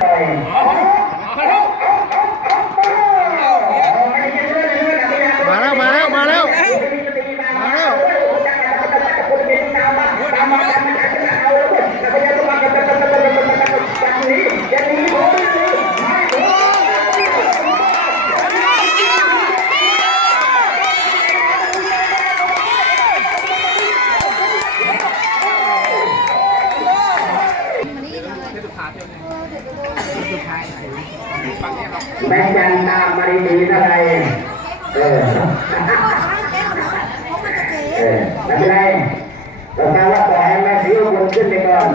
มาแล้วมาแล้วมาแล้วมาแล้ว แม่จันตามมาดีๆนะไรเออเออไม่เป็นไรเราทราบว่าปล่อยให้แม่สีอุบลขึ้นไปก่อน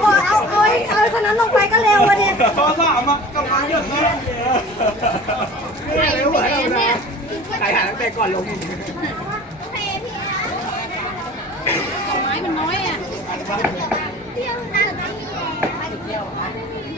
โอ้เอาเอาเอาคนนั้นลงไปก็เร็ววะเนี่ยข้อสามอะกำลังเยอะเลยไหนพี่แอนเนี่ยใครหาตั้งแต่ก่ เที่ยวนั้นมีแล้ว